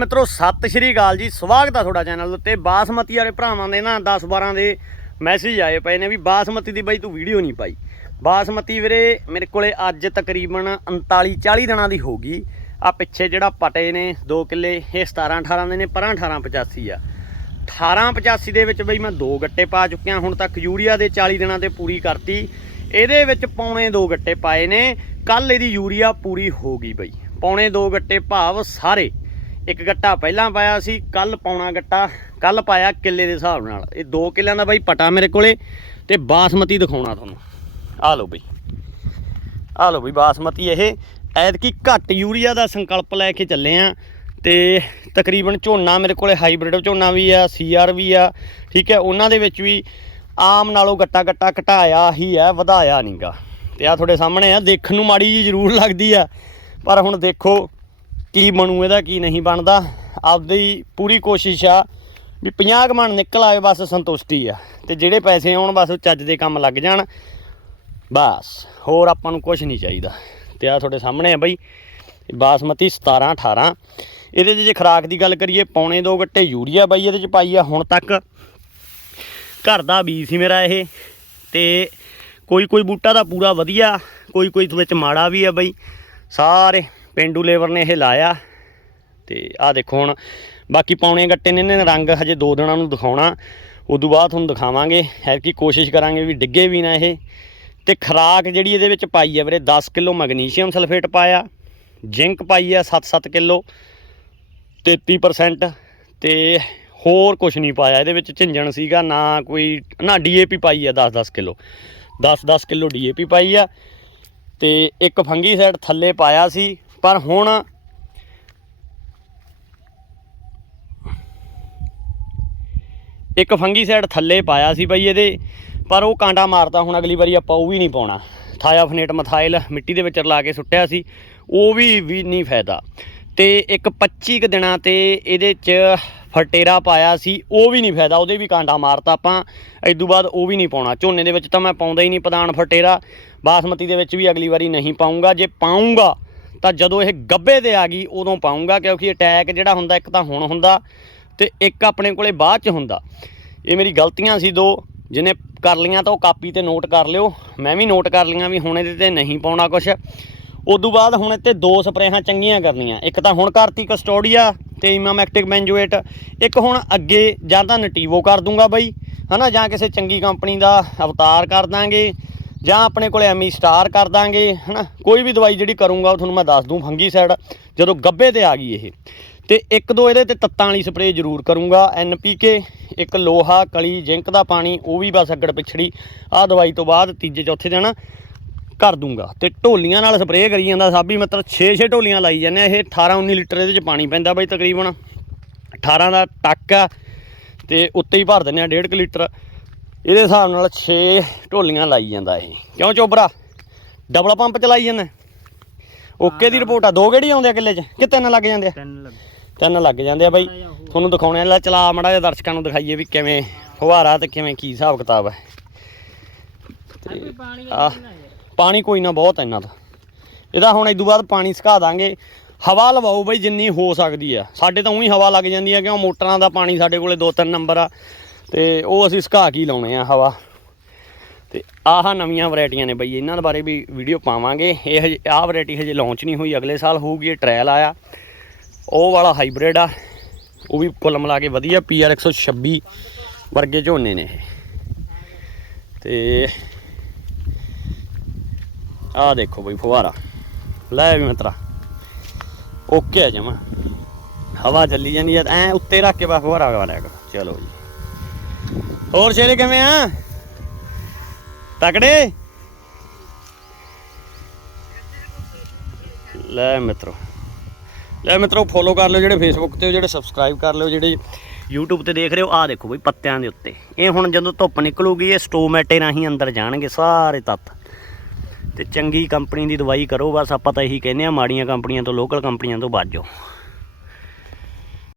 ਮਿੱਤਰੋ, ਸਤਿ ਸ਼੍ਰੀ ਅਕਾਲ ਜੀ। ਸਵਾਗਤ ਆ ਤੁਹਾਡਾ ਚੈਨਲ ਉੱਤੇ। ਬਾਸਮਤੀ ਵਾਲੇ ਭਰਾਵਾਂ ਦੇ ਨਾ 10 12 ਦੇ ਮੈਸੇਜ ਆਏ ਪਏ ਨੇ ਵੀ ਬਾਸਮਤੀ ਦੀ ਬਾਈ ਤੂੰ ਵੀਡੀਓ ਨਹੀਂ ਪਾਈ। ਬਾਸਮਤੀ ਵੀਰੇ, ਮੇਰੇ ਕੋਲੇ ਅੱਜ ਤਕਰੀਬਨ 39 40 ਦਿਨਾਂ ਦੀ ਹੋ ਗਈ। ਆ ਪਿੱਛੇ ਜਿਹੜਾ ਪਟੇ ਨੇ 2 ਕਿੱਲੇ, ਇਹ 17 18 ਦੇ ਨੇ, ਪਰਾਂ 18 85 ਆ। 18 85 ਦੇ ਵਿੱਚ ਬਈ ਮੈਂ ਦੋ ਗੱਟੇ ਪਾ ਚੁੱਕਿਆ। ਹੁਣ ਤੱਕ ਯੂਰੀਆ ਦੇ 40 ਦਿਨਾਂ ਤੇ ਪੂਰੀ ਕਰਤੀ। ਇਹਦੇ ਵਿੱਚ ਪੌਣੇ ਦੋ ਗੱਟੇ ਪਾਏ ਨੇ। ਕੱਲ ਇਹਦੀ ਯੂਰੀਆ ਪੂਰੀ ਹੋ ਗਈ ਬਈ। ਪੌਣੇ ਦੋ ਗੱਟੇ ਭਾਵ ਸਾਰੇ। ਇੱਕ ਗੱਟਾ ਪਹਿਲਾਂ ਪਾਇਆ ਸੀ ਕੱਲ ਪਾਉਣਾ ਗੱਟਾ ਕੱਲ ਪਾਇਆ ਕਿੱਲੇ ਦੇ ਹਿਸਾਬ ਨਾਲ। ਇਹ ਦੋ ਕਿੱਲਿਆਂ ਦਾ ਬਾਈ ਪਟਾ ਮੇਰੇ ਕੋਲੇ ਤੇ ਬਾਸਮਤੀ ਦਿਖਾਉਣਾ ਤੁਹਾਨੂੰ। ਆ ਲਓ ਬਈ। ਆ ਲਓ ਬਈ ਬਾਸਮਤੀ ਇਹ। ਐਤਕੀ ਘੱਟ ਯੂਰੀਆ ਦਾ ਸੰਕਲਪ ਲੈ ਕੇ ਚੱਲੇ ਆ ਤੇ ਤਕਰੀਬਨ ਝੋਨਾ ਮੇਰੇ ਕੋਲੇ ਹਾਈਬ੍ਰਿਡ ਝੋਨਾ ਵੀ ਆ, ਸੀਆਰ ਵੀ ਆ, ਠੀਕ ਹੈ, ਉਹਨਾਂ ਦੇ ਵਿੱਚ ਵੀ ਆਮ ਨਾਲੋਂ ਗੱਟਾ ਗੱਟਾ ਘਟਾਇਆ ਹੀ ਹੈ ਵਧਾਇਆ ਨਹੀਂਗਾ ਤੇ ਆ ਤੁਹਾਡੇ ਸਾਹਮਣੇ ਆ, ਦੇਖਣ ਨੂੰ ਮਾੜੀ ਜੀ ਜ਼ਰੂਰ ਲੱਗਦੀ ਆ, ਪਰ ਹੁਣ ਦੇਖੋ ਕੀ ਬਣੂ ਇਹਦਾ, ਕੀ ਨਹੀਂ ਬਣਦਾ। ਆਪਦੀ ਪੂਰੀ ਕੋਸ਼ਿਸ਼ ਆ ਵੀ 50 ਮਣ ਨਿਕਲ ਆਵੇ ਬਸ ਸੰਤੁਸ਼ਟੀ ਆ। ਤੇ ਜਿਹੜੇ ਪੈਸੇ ਆਉਣ, ਬਸ ਉਹ ਚੱਜ ਦੇ ਕੰਮ ਲੱਗ ਜਾਣ। ਬਸ, ਹੋਰ ਆਪਾਂ ਨੂੰ ਕੁਝ ਨਹੀਂ ਚਾਹੀਦਾ। ਤੇ ਆ ਤੁਹਾਡੇ ਸਾਹਮਣੇ ਆ ਬਈ, ਬਾਸਮਤੀ 17 18 ਇਹਦੇ 'ਚ ਜੇ ਖਰਾਕ ਦੀ ਗੱਲ ਕਰੀਏ, ਪੌਣੇ ਦੋ ਗੱਟੇ ਯੂਰੀਆ ਬਾਈ ਇਹਦੇ 'ਚ ਪਾਈ ਆ ਹੁਣ ਤੱਕ। ਘਰ ਦਾ ਬੀਜ ਸੀ ਮੇਰਾ ਇਹ, ਤੇ ਕੋਈ ਕੋਈ ਬੂਟਾ ਦਾ ਪੂਰਾ ਵਧੀਆ ਕੋਈ ਕੋਈ ਵਿੱਚ ਮਾੜਾ ਵੀ ਆ ਬਾਈ। ਸਾਰੇ ਪਿੰਡੂ ਲੇਬਰ ਨੇ ਇਹ ਲਾਇਆ ਤੇ ਆਹ ਦੇਖੋ ਹੁਣ ਬਾਕੀ ਪਾਉਣੇ ਗੱਟੇ ਨੇ ਇਹਨੇ ਰੰਗ ਹਜੇ ਦੋ ਦਿਨਾਂ ਨੂੰ ਦਿਖਾਉਣਾ, ਉਦੋਂ ਬਾਅਦ ਤੁਹਾਨੂੰ ਦਿਖਾਵਾਂਗੇ ਹੈ ਕਿ ਕੋਸ਼ਿਸ਼ ਕਰਾਂਗੇ ਵੀ ਡਿੱਗੇ ਵੀ ਨਾ ਇਹ। ਤੇ ਖਰਾਕ ਜਿਹੜੀ ਇਹਦੇ ਵਿੱਚ ਪਾਈ ਹੈ ਵੀਰੇ 10 ਕਿਲੋ ਮੈਗਨੀਸ਼ੀਅਮ ਸਲਫੇਟ ਪਾਇਆ, ਜ਼ਿੰਕ ਪਾਈ ਆ 7-7 ਕਿਲੋ 33% ਤੇ ਹੋਰ ਕੁਝ ਨਹੀਂ ਪਾਇਆ, ਇਹਦੇ ਵਿੱਚ ਝਿੰਜਣ ਸੀਗਾ, ਨਾ ਕੋਈ, ਨਾ ਡੀਏਪੀ ਪਾਈ ਆ 10-10 ਕਿਲੋ। 10-10 ਕਿਲੋ ਡੀਏਪੀ ਪਾਈ ਆ ਤੇ ਇੱਕ ਫੰਗੀ ਸਾਈਡ ਥੱਲੇ ਪਾਇਆ ਸੀ ਪਰ ਹੁਣ ਇੱਕ ਫੰਗੀਸਾਈਡ ਥੱਲੇ ਪਾਇਆ ਸੀ ਬਈ ਇਹਦੇ, ਪਰ ਉਹ ਕਾਂਡਾ ਮਾਰਤਾ, ਹੁਣ ਅਗਲੀ ਵਾਰੀ ਆਪਾਂ ਉਹ ਵੀ ਨਹੀਂ ਪਾਉਣਾ। ਥਾਇਆਫਨੇਟ ਮਥਾਈਲ ਮਿੱਟੀ ਦੇ ਵਿੱਚ ਰਲਾ ਕੇ ਸੁੱਟਿਆ ਸੀ, ਉਹ ਵੀ ਵੀ ਨਹੀਂ ਫਾਇਦਾ। ਤੇ ਇੱਕ 25 ਕੁ ਦਿਨਾਂ ਤੇ ਇਹਦੇ ਚ ਫਟੇਰਾ ਪਾਇਆ ਸੀ, ਉਹ ਵੀ ਨਹੀਂ ਫਾਇਦਾ, ਉਹਦੇ ਵੀ ਕਾਂਡਾ ਮਾਰਤਾ ਆਪਾਂ ਤੋਂ ਬਾਅਦ ਉਹ ਵੀ ਨਹੀਂ ਪਾਉਣਾ। ਝੋਨੇ ਦੇ ਵਿੱਚ ਤਾਂ ਮੈਂ ਪਾਉਂਦਾ ਹੀ ਨਹੀਂ ਪਦਾਨ ਫਟੇਰਾ, ਬਾਸਮਤੀ ਦੇ ਵਿੱਚ ਵੀ ਅਗਲੀ ਵਾਰੀ ਨਹੀਂ ਪਾਉਂਗਾ। ਜੇ ਪਾਉਂਗਾ ਤਾਂ ਜਦੋਂ ਇਹ ਗੱਬੇ ਤੇ ਆ ਗਈ, ਉਦੋਂ ਪਾਉਂਗਾ ਕਿਉਂਕਿ ਅਟੈਕ ਜਿਹੜਾ ਹੁੰਦਾ, ਇੱਕ ਤਾਂ ਹੁਣ ਹੁੰਦਾ ਤੇ ਇੱਕ ਆਪਣੇ ਕੋਲੇ ਬਾਅਦ ਚ ਹੁੰਦਾ। ਇਹ ਮੇਰੀ ਗਲਤੀਆਂ ਸੀ ਦੋ ਜਿਹਨੇ ਕਰ ਲੀਆਂ ਤਾਂ ਉਹ ਕਾਪੀ ਤੇ ਨੋਟ ਕਰ ਲਿਓ। ਮੈਂ ਵੀ ਨੋਟ ਕਰ ਲੀਆਂ ਵੀ ਹੁਣ ਇਹਦੇ ਤੇ ਨਹੀਂ ਪਾਉਣਾ ਕੁਛ। ਉਦੋਂ ਬਾਅਦ ਹੁਣ ਇੱਥੇ ਦੋ ਸਪਰੇਹਾਂ ਚੰਗੀਆਂ ਕਰਨੀਆਂ। ਇੱਕ ਤਾਂ ਹੁਣ ਕਰਤੀ ਕਸਟੋਡੀਆ ਤੇ ਇਮਾਮੈਕਟਿਕ ਮੈਂਜੂਏਟ ਇੱਕ ਹੁਣ ਅੱਗੇ ਜਾਂ ਤਾਂ ਨਟੀਵੋ ਕਰ ਦੂੰਗਾ ਬਾਈ, ਹਨਾ, ਜਾਂ ਕਿਸੇ ਚੰਗੀ ਕੰਪਨੀ ਦਾ ਅਵਤਾਰ ਕਰ ਦਾਂਗੇ। ਜਾਂ ਆਪਣੇ ਕੋਲੇ ਐਮੀ ਸਟਾਰ ਕਰ ਦਾਂਗੇ, ਹਨਾ? ਕੋਈ ਵੀ ਦਵਾਈ ਜਿਹੜੀ ਕਰੂੰਗਾ, ਉਹ ਤੁਹਾਨੂੰ ਮੈਂ ਦੱਸ ਦੂੰ ਫੰਗੀ ਸਾਈਡ ਜਦੋਂ ਗੱਬੇ ਤੇ ਆ ਗਈ ਇਹ। ਤੇ ਇੱਕ ਦੋ ਇਹਦੇ ਤੇ ਤੱਤਾਂ ਵਾਲੀ ਸਪਰੇਅ ਜ਼ਰੂਰ ਕਰੂੰਗਾ, ਐਨਪੀਕੇ, ਇੱਕ ਲੋਹਾ, ਕਲੀ, ਜ਼ਿੰਕ ਦਾ ਪਾਣੀ, ਉਹ ਵੀ ਬਸ ਅੱਗੜ ਪਿਛੜੀ, ਆਹ ਦਵਾਈ ਤੋਂ ਬਾਅਦ ਤੀਜੇ, ਚੌਥੇ ਦਿਨ ਕਰ ਦੂੰਗਾ। ਤੇ ਢੋਲੀਆਂ ਨਾਲ ਸਪਰੇਅ ਕਰੀ ਜਾਂਦਾ ਸਾਬੀ, ਮਤਲਬ 6-6 ਢੋਲੀਆਂ ਲਾਈ ਜਾਂਦੇ ਆ, ਇਹ 18-19 ਲੀਟਰ ਇਹਦੇ ਚ ਪਾਣੀ ਪੈਂਦਾ ਬਾਈ ਤਕਰੀਬਨ। 18 ਦਾ ਟੱਕ ਆ, ਤੇ ਉੱਤੇ ਹੀ ਭਰ ਦਿੰਦੇ ਆ 1.5 ਲੀਟਰ। ਇਹਦੇ ਹਿਸਾਬ ਨਾਲ 6 ਢੋਲੀਆਂ ਲਾਈ ਜਾਂਦਾ ਇਹ। ਕਿਉਂ ਚੋਬਰਾ ਡਬਲ ਪੰਪ ਚਲਾਈ ਜਾਂਦਾ। ਓਕੇ ਦੀ ਰਿਪੋਰਟ ਆ। ਦੋ ਗੇੜੀ ਆਉਂਦੇ ਆ ਕਿੱਲੇ 'ਚ? ਕਿ ਤਿੰਨ ਲੱਗ ਜਾਂਦੇ ਆ? ਤਿੰਨ ਲੱਗ ਤਿੰਨ ਲੱਗ ਜਾਂਦੇ ਆ ਬਾਈ। ਤੁਹਾਨੂੰ ਦਿਖਾਉਣੇ ਆ। ਲੈ ਚਲਾ ਮੜਾ ਜਿਹਾ ਦਰਸ਼ਕਾਂ ਨੂੰ ਦਿਖਾਈਏ ਵੀ ਕਿਵੇਂ ਫੁਹਾਰਾ ਤੇ ਕਿਵੇਂ ਕੀ ਹਿਸਾਬ ਕਿਤਾਬ ਹੈ ਪਾਣੀ ਕੋਈ ਨਾ ਬਹੁਤ ਇਹਨਾਂ ਦਾ। ਇਹਦਾ ਹੁਣ ਇਦੋਂ ਬਾਅਦ ਪਾਣੀ ਸੁਕਾ ਦਾਂਗੇ। ਹਵਾ ਲਵਾਓ ਬਈ ਜਿੰਨੀ ਹੋ ਸਕਦੀ ਆ। ਸਾਡੇ ਤਾਂ ਉਹੀ ਹਵਾ ਲੱਗ ਜਾਂਦੀ ਆ ਕਿਉਂ ਮੋਟਰਾਂ ਦਾ ਪਾਣੀ ਸਾਡੇ ਕੋਲੇ ਦੋ ਤਿੰਨ ਨੰਬਰ ਆ। ਤੇ ਉਹ ਅਸੀਂ ਸੁਕਾ ਕੇ ਲਾਉਣੇ ਆ ਹਵਾ। ਤੇ ਆਹ ਨਵੀਆਂ ਵੈਰਾਈਟੀਆਂ ਨੇ ਬਈ, ਇਹਨਾਂ ਦੇ ਬਾਰੇ ਵੀ ਵੀਡੀਓ ਪਾਵਾਂਗੇ। ਇਹ ਹਜੇ, ਆਹ ਵੈਰਾਈਟੀ ਹਜੇ ਲਾਂਚ ਨਹੀਂ ਹੋਈ, ਅਗਲੇ ਸਾਲ ਹੋਊਗੀ, ਇਹ ਟ੍ਰਾਇਲ ਆਇਆ। ਉਹ ਵਾਲਾ ਹਾਈਬ੍ਰਿਡ ਆ, ਉਹ ਵੀ ਕੁੱਲ ਮਿਲਾ ਕੇ ਵਧੀਆ ਪੀਆਰ 126 ਵਰਗੇ ਝੋਨੇ ਨੇ ਇਹ। ਤੇ ਆਹ ਦੇਖੋ ਬਈ, ਫੁਹਾਰਾ। ਲੈ ਵੀ ਮਿੱਤਰਾ, ਓਕੇ ਆ ਜਮਾ। ਹਵਾ ਚੱਲੀ ਜਾਂਦੀ ਆ, ਐ ਉੱਤੇ ਰੱਖ ਕੇ ਬਸ ਫੁਹਾਰਾ ਲਗਾ ਲਿਆ ਕਰੋ। ਚਲੋ ਜੀ। ਹੋਰ ਸ਼ੇਰੇ ਕਿਵੇਂ ਆ? ਤਕੜੇ? ਲੈ ਮਿੱਤਰੋ ਲੈ ਮਿੱਤਰੋ ਫੋਲੋ ਕਰ ਲਿਓ ਜਿਹੜੇ ਫੇਸਬੁੱਕ ਤੇ, ਜਿਹੜੇ ਸਬਸਕ੍ਰਾਈਬ ਕਰ ਲਿਓ, ਜਿਹੜੇ YouTube ਤੇ ਦੇਖ ਰਹੇ ਹੋ, ਆਹ ਦੇਖੋ ਬਈ ਪੱਤਿਆਂ ਦੇ ਉੱਤੇ। ਇਹ ਹੁਣ ਜਦੋਂ ਧੁੱਪ ਨਿਕਲੂਗੀ, ਇਹ ਸਟੋਮੈਟੇ ਰਾਹੀਂ ਅੰਦਰ ਜਾਣਗੇ ਸਾਰੇ ਤੱਤ। ਤੇ ਚੰਗੀ ਕੰਪਨੀ ਦੀ ਦਵਾਈ ਕਰੋ, ਬਸ ਆਪਾਂ ਤਾਂ ਇਹੀ ਕਹਿੰਦੇ ਆ, ਮਾੜੀਆਂ ਕੰਪਨੀਆਂ ਤੋਂ ਲੋਕਲ ਕੰਪਨੀਆਂ ਤੋਂ ਬਚ ਜਾਓ